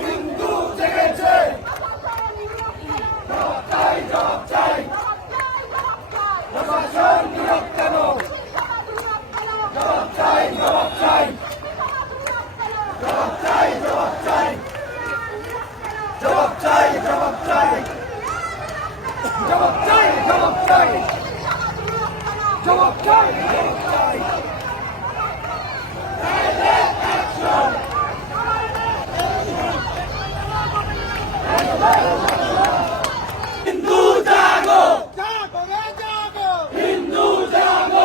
হিন্দু জেগেছে, জবাব চাই, প্রশাসন নীরব কেন? জবাব চাই, জবাব চাই, জবাব চাই, জবাব চাই, জবাব চাই, জবাব চাই, জবাব চাই, জবাব চাই, জবাব চাই, জবাব চাই। হিন্দু জাগো, জাগো রে জাগো, হিন্দু জাগো।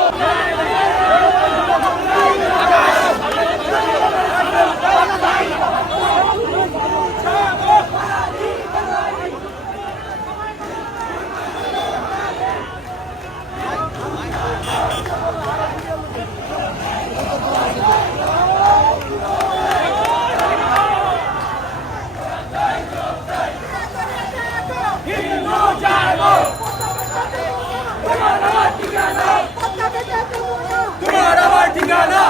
তোমার আমার ঠিকানা,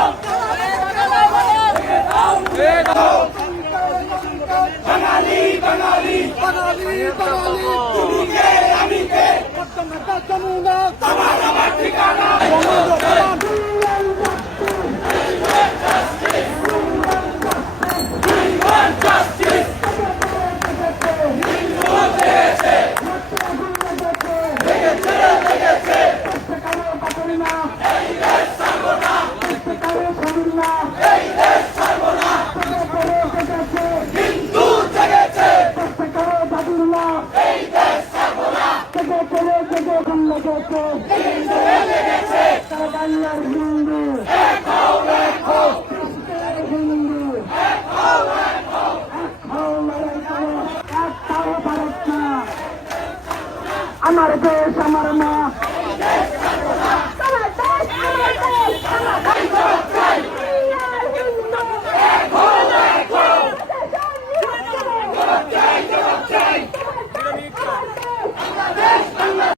বাঙালি বাঙালি বাঙালি বাঙালি, তুমি কে আমি কে, তোমার আমার ঠিকানা। আমার দেশ আমার মা, জবাব চাই,